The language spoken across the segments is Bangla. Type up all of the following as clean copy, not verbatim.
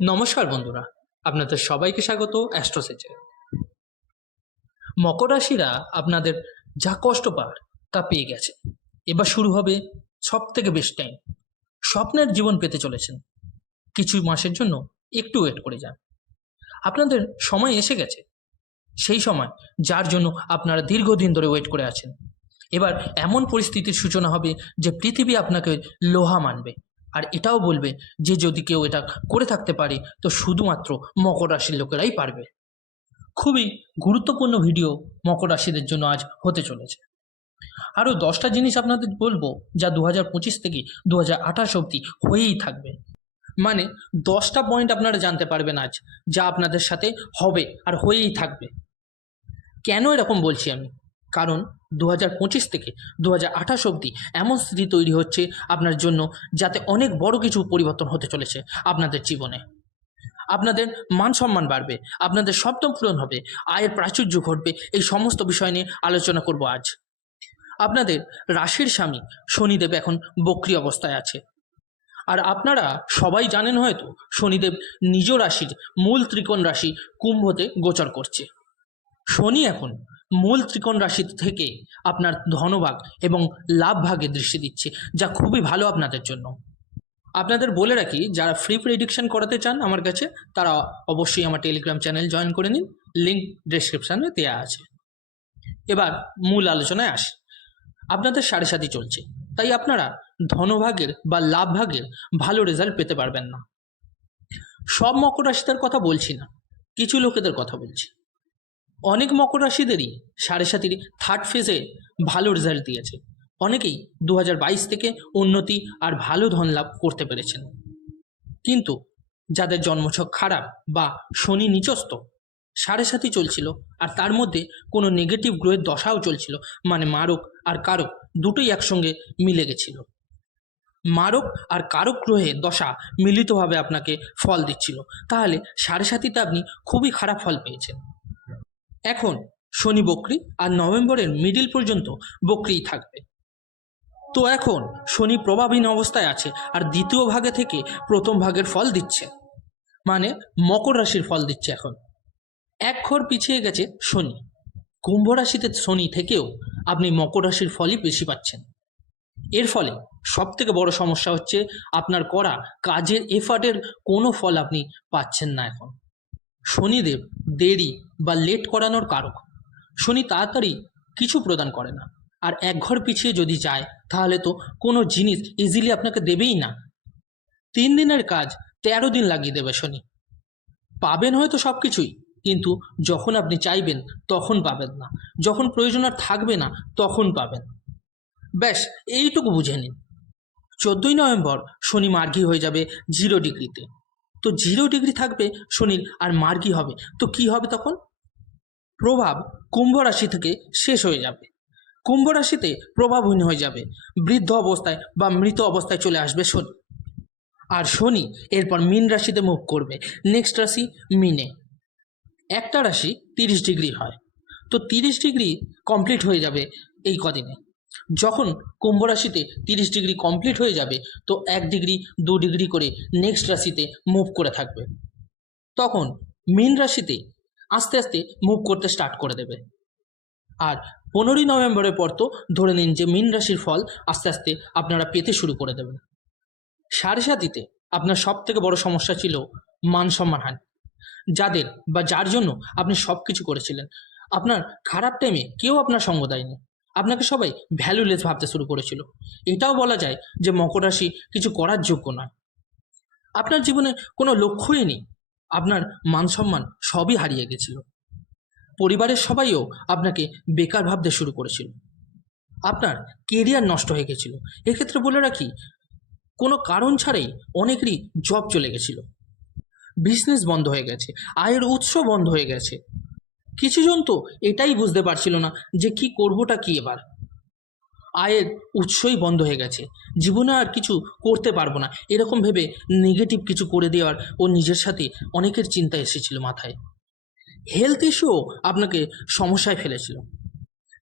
নমস্কার বন্ধুরা, আপনাদের সবাইকে স্বাগত অ্যাস্ট্রোসেচে। মকর রাশিরা আপনাদের যা কষ্ট পার তা পেয়ে গেছে। এবার শুরু হবে সব থেকে বেস্ট টাইম। স্বপ্নের জীবন পেতে চলেছেন। কিছু মাসের জন্য একটু ওয়েট করে যান। আপনাদের সময় এসে গেছে, সেই সময় যার জন্য আপনারা দীর্ঘদিন ধরে ওয়েট করে আছেন। এবার এমন পরিস্থিতির সূচনা হবে যে পৃথিবী আপনাকে লোহা মানবে, আর এটাও বলবে যে যদি কেউ এটা করে থাকতে পারে তো শুধুমাত্র মকর রাশির লোকেরাই পারবে। খুবই গুরুত্বপূর্ণ ভিডিও মকর রাশিদের জন্য আজ হতে চলেছে। আরও 10টা জিনিস আপনাদের বলবো যা 2025 থেকে 2028 অবধি হয়েই থাকবে। মানে 10টা পয়েন্ট আপনারা জানতে পারবেন আজ, যা আপনাদের সাথে হবে আর হয়েই থাকবে। কেন এরকম বলছি আমি? কারণ 2025 থেকে 2028 অবধি এমন স্থিতি তৈরি হচ্ছে আপনার জন্য, যাতে অনেক বড় কিছু পরিবর্তন হতে চলেছে আপনাদের জীবনে। আপনাদের মান সম্মান বাড়বে, আপনাদের স্বপ্ন পূরণ হবে, আয়ের প্রাচুর্য ঘটবে। এই সমস্ত বিষয় নিয়ে আলোচনা করব আজ। আপনাদের রাশির স্বামী শনিদেব এখন বক্রী অবস্থায় আছে, আর আপনারা সবাই জানেন হয়তো শনিদেব নিজ রাশির মূল ত্রিকোণ রাশি কুম্ভতে গোচর করছে। শনি এখন মূল ত্রিকোণ রাশি থেকে আপনার ধনভাগ এবং লাভ ভাগে দৃষ্টি দিচ্ছে, যা খুবই ভালো আপনাদের জন্য। আপনাদের বলে রাখি, যারা ফ্রি প্রেডিকশন করাতে চান আমার কাছে, তারা অবশ্যই আমার টেলিগ্রাম চ্যানেল জয়েন করে নিন, লিঙ্ক ডেসক্রিপশানে দেওয়া আছে। এবার মূল আলোচনায় আসি। আপনাদের সাড়ে সাথী চলছে, তাই আপনারা ধনভাগের বা লাভ ভাগের ভালো রেজাল্ট পেতে পারবেন না। সব মকর রাশিদের কথা বলছি না, কিছু লোকেদের কথা বলছি। অনেক মকর রাশিদেরই সাড়ে সাথীর থার্ড ফেজে ভালো রেজাল্ট দিয়েছে। অনেকেই 2022 থেকে উন্নতি আর ভালো ধন লাভ করতে পেরেছেন। কিন্তু যাদের জন্মছক খারাপ বা শনি নিচস্থ, সাড়ে সাথী চলছিল আর তার মধ্যে কোনো নেগেটিভ গ্রহের দশাও চলছিল, মানে মারক আর কারক দুটোই একসঙ্গে মিলে গেছিল। মারক আর কারক গ্রহের দশা মিলিতভাবে আপনাকে ফল দিচ্ছিল, তাহলে সাড়ে সাথীতে আপনি খুবই খারাপ ফল পেয়েছেন। এখন শনি বক্রী আর নভেম্বরের মিডিল পর্যন্ত বক্রীই থাকবে। তো এখন শনি প্রভাবহীন অবস্থায় আছে আর দ্বিতীয় ভাগে থেকে প্রথম ভাগের ফল দিচ্ছে, মানে মকর রাশির ফল দিচ্ছে। এখন এক ঘর পিছিয়ে গেছে শনি। কুম্ভ রাশিতে শনি থেকেও আপনি মকর রাশির ফলই বেশি পাচ্ছেন। এর ফলে সব থেকে বড় সমস্যা হচ্ছে আপনার করা কাজের এফার্টের কোনো ফল আপনি পাচ্ছেন না। এখন শনিদেব দেরি বা লেট করানোর কারক। শনি তাড়াতাড়ি কিছু প্রদান করে না, আর এক ঘর পিছিয়ে যদি যায় তাহলে তো কোনো জিনিস ইজিলি আপনাকে দেবেই না। 3 দিনের কাজ 13 দিন লাগিয়ে দেবে শনি। পাবেন হয়তো সব কিছুই, কিন্তু যখন আপনি চাইবেন তখন পাবেন না, যখন প্রয়োজন আর থাকবে না তখন পাবেন। ব্যাস এইটুকু বুঝে নিন। 14ই নভেম্বর শনি মার্গী হয়ে যাবে 0 ডিগ্রিতে। তো 0 ডিগ্রি থাকবে শনির আর মার্গী হবে, তো কি হবে তখন? প্রভাব কুম্ভ রাশি থেকে শেষ হয়ে যাবে, কুম্ভ রাশিতে প্রভাবহীন হয়ে যাবে, বৃদ্ধ অবস্থায় বা মৃত অবস্থায় চলে আসবে শনি। আর শনি এরপর মীন রাশিতে মুভ করবে। নেক্সট রাশি মীনে। একটা রাশি 30 ডিগ্রি হয়, তো 30 ডিগ্রি কমপ্লিট হয়ে যাবে এই কদিনে। যখন কুম্ভ রাশিতে 30 ডিগ্রি কমপ্লিট হয়ে যাবে, তো 1 ডিগ্রি 2 ডিগ্রি করে নেক্সট রাশিতে মুভ করে থাকবে। তখন মীন রাশিতে আস্তে আস্তে মুভ করতে স্টার্ট করে দেবে। আর 15ই নভেম্বরের পর তো ধরে নিন যে মীন রাশির ফল আস্তে আস্তে আপনারা পেতে শুরু করে দেবেন। সাড়ে সাথীতে আপনার সব থেকে বড় সমস্যা ছিল মান সম্মান হানি। যাদের বা যার জন্য আপনি সব কিছু করেছিলেন, আপনার খারাপ টাইমে কেউ আপনার সঙ্গ দেয়নি, আপনাকে সবাই ভ্যালুলেস ভাবতে শুরু করেছিল। এটাও বলা যায় যে মকর রাশি কিছু করার যোগ্য নয়। আপনার জীবনে কোনো লক্ষ্যই নেই, আপনার মান সম্মান সবই হারিয়ে গেছিল। পরিবারের সবাইও আপনাকে বেকার ভাবতে শুরু করেছিল, আপনার কেরিয়ার নষ্ট হয়ে গেছিল। এক্ষেত্রে বলে রাখি, কোনো কারণ ছাড়াই অনেকেরই জব চলে গেছিল, বিজনেস বন্ধ হয়ে গেছে, আয়ের উৎস বন্ধ হয়ে গেছে। কিছুজন তো এটাই বুঝতে পারছিল না যে কি করবোটা কি। এবার আয়ের উৎসই বন্ধ হয়ে গেছে, জীবনে আর কিছু করতে পারবো না, এরকম ভেবে নেগেটিভ কিছু করে দেওয়ার ও নিজের সাথে অনেকের চিন্তা এসেছিল মাথায়। হেলথ ইস্যুও আপনাকে সমস্যায় ফেলেছিল।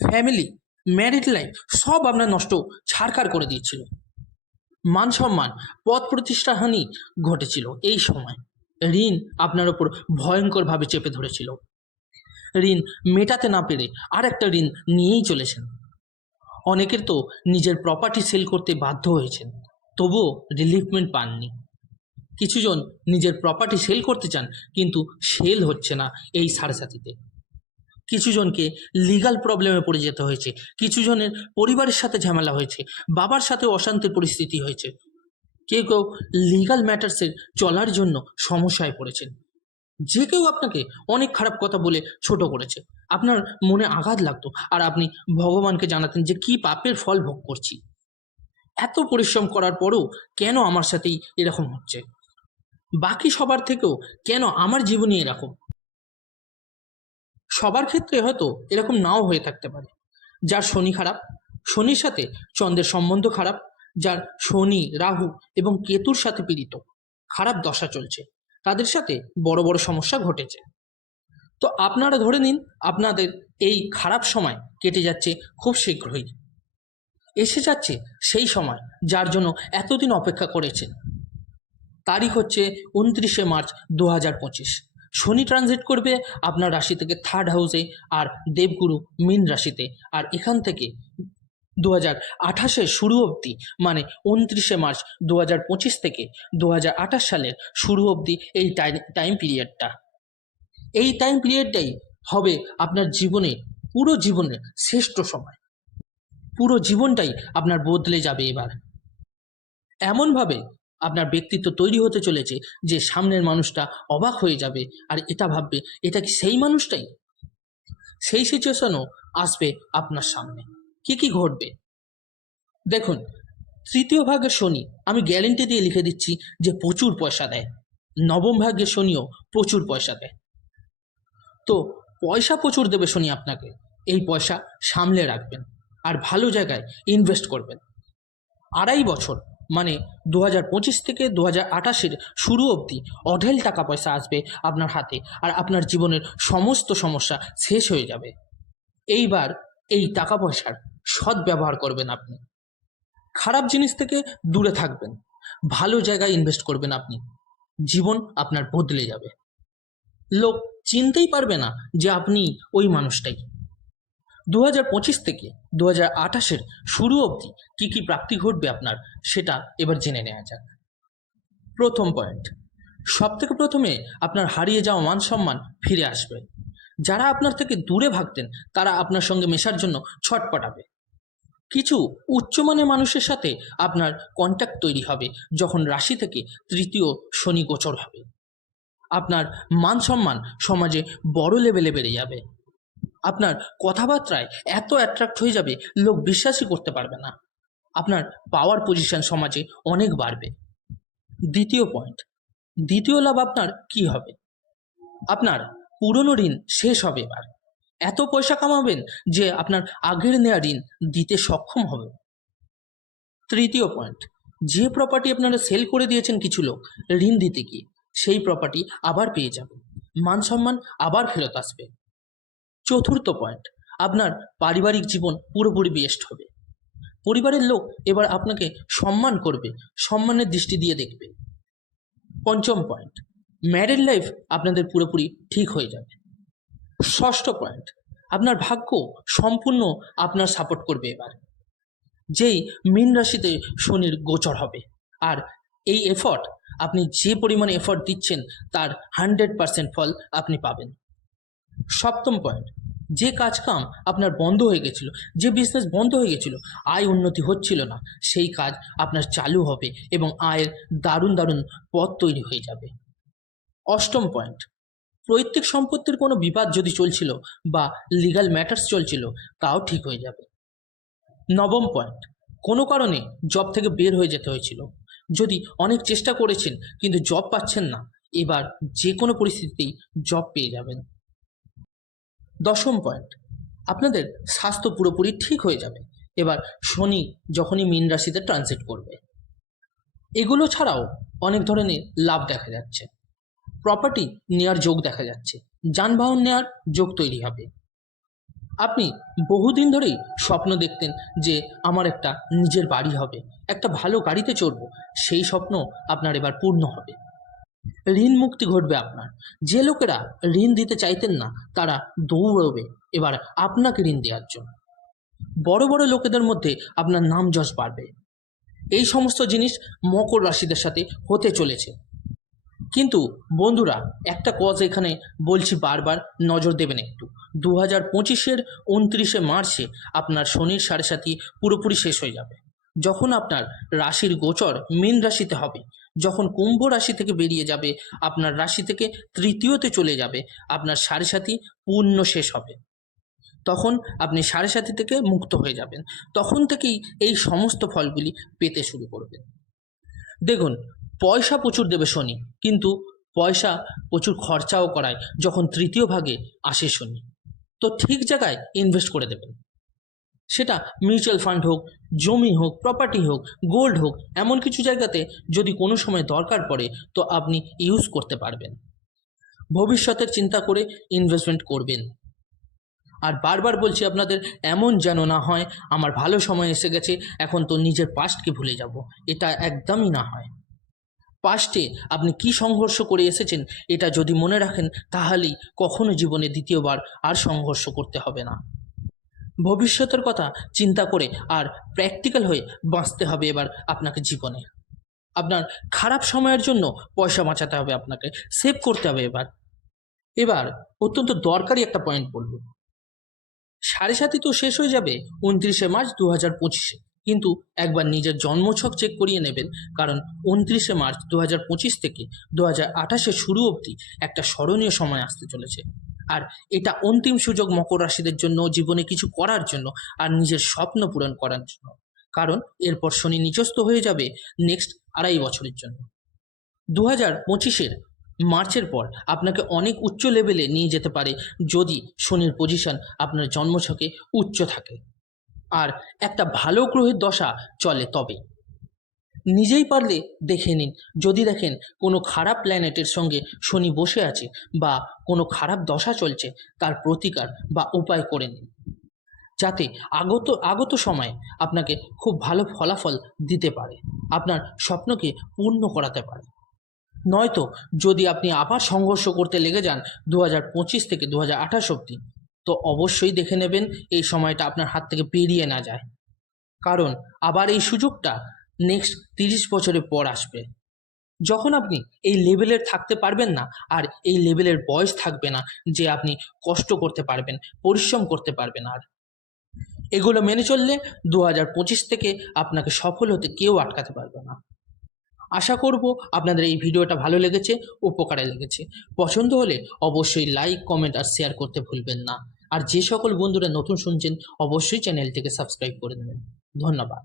ফ্যামিলি, ম্যারিড লাইফ সব আপনার নষ্ট ছাড়খাড় করে দিচ্ছিল। মান সম্মান, পদ প্রতিষ্ঠাহানি ঘটেছিল এই সময়। ঋণ আপনার ওপর ভয়ঙ্করভাবে চেপে ধরেছিল। ঋণ মেটাতে না পেরে আর একটা ঋণ নিয়েই চলেছেন। অনেকের তো নিজের প্রপার্টি সেল করতে বাধ্য হয়েছেন, তবুও রিলিফমেন্ট পাননি। কিছুজন নিজের প্রপার্টি সেল করতে চান, কিন্তু সেল হচ্ছে না এই সাড়ে কিছুজনকে লিগাল প্রবলেমে পড়ে যেতে হয়েছে, কিছুজনের পরিবারের সাথে ঝামেলা হয়েছে, বাবার সাথে অশান্তির পরিস্থিতি হয়েছে, কেউ কেউ লিগাল ম্যাটার্সের চলার জন্য সমস্যায় পড়েছেন। যে কেউ আপনাকে অনেক খারাপ কথা বলে ছোট করেছে, আপনার মনে আঘাত লাগতো, আর আপনি ভগবানকে জানাতেন যে কি পাপের ফল ভোগ করছি, এত পরিশ্রম করার পরও কেন আমার সাথেই এরকম হচ্ছে, বাকি সবার থেকেও কেন আমার জীবনই এরকম। সবার ক্ষেত্রে হয়তো এরকম নাও হয়ে থাকতে পারে। যার শনি খারাপ, শনির সাথে চন্দ্রের সম্বন্ধ খারাপ, যার শনি, রাহু এবং কেতুর সাথে পীড়িত, খারাপ দশা চলছে, তাদের সাথে বড় বড় সমস্যা ঘটেছে। তো আপনারা ধরে নিন আপনাদের এই খারাপ সময় কেটে যাচ্ছে খুব শীঘ্রই। এসে যাচ্ছে সেই সময় যার জন্য এতদিন অপেক্ষা করেছেন। তারিখ হচ্ছে 29শে মার্চ 2025। শনি ট্রানজিট করবে আপনার রাশি থেকে 3rd হাউসে, আর দেবগুরু মীন রাশিতে। আর এখান থেকে 2028-এর শুরু অবধি, মানে 29শে মার্চ 2025 থেকে 2028 সালের শুরু অবধি এই টাইম পিরিয়ডটা, এই টাইম পিরিয়ডটাই হবে আপনার জীবনে, পুরো জীবনের শ্রেষ্ঠ সময়। পুরো জীবনটাই আপনার বদলে যাবে এবার। এমনভাবে আপনার ব্যক্তিত্ব তৈরি হতে চলেছে যে সামনের মানুষটা অবাক হয়ে যাবে, আর এটা ভাববে এটা কি সেই মানুষটাই। সেই সিচুয়েশনও আসবে আপনার সামনে। কি কি ঘটবে দেখুন। তৃতীয় ভাগের শনি, আমি গ্যারেন্টি দিয়ে লিখে দিচ্ছি যে প্রচুর পয়সা দেয়। নবম ভাগ্যের শনিও প্রচুর পয়সা দেয়। তো পয়সা প্রচুর দেবে শনি আপনাকে, এই পয়সা সামলে রাখবেন আর ভালো জায়গায় ইনভেস্ট করবেন। 2.5 বছর, মানে 2025 থেকে 2028-এর শুরু অবধি অঢেল টাকা পয়সা আসবে আপনার হাতে, আর আপনার জীবনের সমস্ত সমস্যা শেষ হয়ে যাবে। এইবার এই টাকা পয়সার সৎ ব্যবহার করবেন আপনি। খারাপ জিনিস থেকে দূরে থাকবেন, ভালো জায়গায় ইনভেস্ট করবেন আপনি। জীবন আপনার বদলে যাবে। লোক চিনতেই পারবে না যে আপনি ওই মানুষটাই। 2025 থেকে 2028-এর শুরু অবধি কী কী প্রাপ্তি ঘটবে আপনার, সেটা এবার জেনে নেওয়া যাক। প্রথম পয়েন্ট, সবথেকে প্রথমে আপনার হারিয়ে যাওয়া মান সম্মান ফিরে আসবে। যারা আপনার থেকে দূরে ভাগতেন তারা আপনার সঙ্গে মেশার জন্য ছটপটাবে। কিছু উচ্চমানের মানুষের সাথে আপনার কন্ট্যাক্ট তৈরি হবে যখন রাশি থেকে তৃতীয় শনি গোচর হবে। আপনার মান সম্মান সমাজে বড় লেভেলে বেড়ে যাবে। আপনার কথাবার্তায় এত অ্যাট্রাক্ট হয়ে যাবে, লোক বিশ্বাসই করতে পারবে না। আপনার পাওয়ার পজিশন সমাজে অনেক বাড়বে। দ্বিতীয় পয়েন্ট, দ্বিতীয় লাভ আপনার কি হবে? আপনার পুরনো ঋণ শেষ হবে এবার। এত পয়সা কামাবেন যে আপনার আগের নেওয়া ঋণ দিতে সক্ষম হবে। তৃতীয় পয়েন্ট, যে প্রপার্টি আপনারা সেল করে দিয়েছেন কিছু লোক ঋণ দিতে গিয়ে, সেই প্রপার্টি আবার পেয়ে যাবেন। মান সম্মান আবার ফেরত আসবে। চতুর্থ পয়েন্ট, আপনার পারিবারিক জীবন পুরোপুরি বেস্ট হবে। পরিবারের লোক এবার আপনাকে সম্মান করবে, সম্মানের দৃষ্টি দিয়ে দেখবে। পঞ্চম পয়েন্ট, ম্যারিড লাইফ আপনাদের পুরোপুরি ঠিক হয়ে যাবে। ষষ্ঠ পয়েন্ট, আপনার ভাগ্য সম্পূর্ণ আপনার সাপোর্ট করবে এবার, যেই মীন রাশিতে শনির গোচর হবে। আর এই এফর্ট, আপনি যে পরিমাণে এফর্ট দিচ্ছেন তার 100% ফল আপনি পাবেন। সপ্তম পয়েন্ট, যে কাজকাম আপনার বন্ধ হয়ে গেছিল, যে বিজনেস বন্ধ হয়ে গেছিল, আয় উন্নতি হচ্ছিল না, সেই কাজ আপনার চালু হবে এবং আয়ের দারুণ দারুণ পথ তৈরি হয়ে যাবে। অষ্টম পয়েন্ট, পৈতৃক সম্পত্তির কোনো বিবাদ যদি চলছিল বা লিগাল ম্যাটার্স চলছিল, তাও ঠিক হয়ে যাবে। নবম পয়েন্ট, কোনো কারণে জব থেকে বের হয়ে যেতে হয়েছিল, যদি অনেক চেষ্টা করেছেন কিন্তু জব পাচ্ছেন না, এবার যে কোনো পরিস্থিতিতেই জব পেয়ে যাবেন। দশম পয়েন্ট, আপনাদের স্বাস্থ্য পুরোপুরি ঠিক হয়ে যাবে এবার শনি যখনই মীন রাশিতে ট্রানজিট করবে। এগুলো ছাড়াও অনেক ধরনের লাভ দেখা যাচ্ছে। প্রপার্টি নেওয়ার যোগ দেখা যাচ্ছে, যানবাহন নেওয়ার যোগ তৈরি হবে। আপনি বহুদিন ধরেই স্বপ্ন দেখতেন যে আমার একটা নিজের বাড়ি হবে, একটা ভালো গাড়িতে চড়ব, সেই স্বপ্ন আপনার এবার পূর্ণ হবে। ঋণ মুক্তি ঘটবে আপনার। যে লোকেরা ঋণ দিতে চাইতেন না তারা দৌড়বে এবার আপনাকে ঋণ দেওয়ার জন্য। বড় বড় লোকেদের মধ্যে আপনার নাম যশ বাড়বে। এই সমস্ত জিনিস মকর রাশিদের সাথে হতে চলেছে। কিন্তু বন্ধুরা, একটা কজ এখানে বলছি, বারবার নজর দেবেন একটু। 2025-এর 29শে মার্চে আপনার শনির সাড়ে সাথী পুরোপুরি শেষ হয়ে যাবে। যখন আপনার রাশির গোচর মীন রাশিতে হবে, যখন কুম্ভ রাশি থেকে বেরিয়ে যাবে, আপনার রাশি থেকে তৃতীয়তে চলে যাবে, আপনার সাড়ে সাথী পূর্ণ শেষ হবে। তখন আপনি সাড়ে সাথী থেকে মুক্ত হয়ে যাবেন। তখন থেকেই এই সমস্ত ফলগুলি পেতে শুরু করবেন। দেখুন, পয়সা প্রচুর দেবে শনি, কিন্তু পয়সা প্রচুর খরচাও করায় যখন তৃতীয় ভাগে আসে শনি। তো ঠিক জায়গায় ইনভেস্ট করে দেবেন। সেটা মিউচুয়াল ফান্ড হোক, জমি হোক, প্রপার্টি হোক, গোল্ড হোক, এমন কিছু জায়গাতে যদি কোনো সময় দরকার পড়ে তো আপনি ইউজ করতে পারবেন। ভবিষ্যতের চিন্তা করে ইনভেস্টমেন্ট করবেন। আর বারবার বলছি আপনাদের, এমন যেন না হয় আমার ভালো সময় এসে গেছে এখন তো নিজের পাস্টকে ভুলে যাব। এটা একদমই না হয়। পাস্টে আপনি কি সংঘর্ষ করে এসেছেন এটা যদি মনে রাখেন তাহলেই কখনো জীবনে দ্বিতীয়বার আর সংঘর্ষ করতে হবে না। ভবিষ্যতের কথা চিন্তা করে আর প্র্যাকটিক্যাল হয়ে বাঁচতে হবে এবার আপনাকে জীবনে। আপনার খারাপ সময়ের জন্য পয়সা বাঁচাতে হবে, আপনাকে সেভ করতে হবে। এবার অত্যন্ত দরকারি একটা পয়েন্ট বলব। সাড়ে সাতই তো শেষ হয়ে যাবে 29শে মার্চ 2025-এ, কিন্তু একবার নিজের জন্মছক চেক করিয়ে নেবেন, কারণ 29শে মার্চ 2025 থেকে 2028 শুরু অবধি একটা স্মরণীয় সময় আসতে চলেছে। আর এটা অন্তিম সুযোগ মকর রাশিদের জন্য জীবনে কিছু করার জন্য আর নিজের স্বপ্ন পূরণ করার জন্য, কারণ এরপর শনি নিচস্থ হয়ে যাবে নেক্সট 2.5 বছরের জন্য। 2025-এর মার্চের পর আপনাকে অনেক উচ্চ লেভেলে নিয়ে যেতে পারে যদি শনির পজিশন আপনার জন্মছকে উচ্চ থাকে আর একটা ভালো গ্রহের দশা চলে। তবে নিজেই পারলে দেখে নিন, যদি দেখেন কোনো খারাপ প্ল্যানেটের সঙ্গে শনি বসে আছে বা কোনো খারাপ দশা চলছে, তার প্রতিকার বা উপায় করে নিন, যাতে আগত সময়ে আপনাকে খুব ভালো ফলাফল দিতে পারে, আপনার স্বপ্নকে পূর্ণ করাতে পারে। নয়তো যদি আপনি আবার সংঘর্ষ করতে লেগে যান 2025 থেকে 2028 অবধি, তো অবশ্যই দেখে নেবেন এই সময়টা আপনার হাত থেকে বেরিয়ে না যায়, কারণ আবার এই সুযোগটা নেক্সট 30 বছরের পর আসবে, যখন আপনি এই লেভেলের থাকতে পারবেন না আর এই লেভেলের বয়স থাকবে না যে আপনি কষ্ট করতে পারবেন, পরিশ্রম করতে পারবেন। আর এগুলো মেনে চললে 2025 থেকে আপনাকে সফল হতে কেউ আটকাতে পারবে না। আশা করব আপনাদের এই ভিডিওটা ভালো লেগেছে, উপকারে লেগেছে। পছন্দ হলে অবশ্যই লাইক, কমেন্ট আর শেয়ার করতে ভুলবেন না। আর যে সকল বন্ধুরা নতুন শুনছেন অবশ্যই চ্যানেলটিকে সাবস্ক্রাইব করে দেবেন। ধন্যবাদ।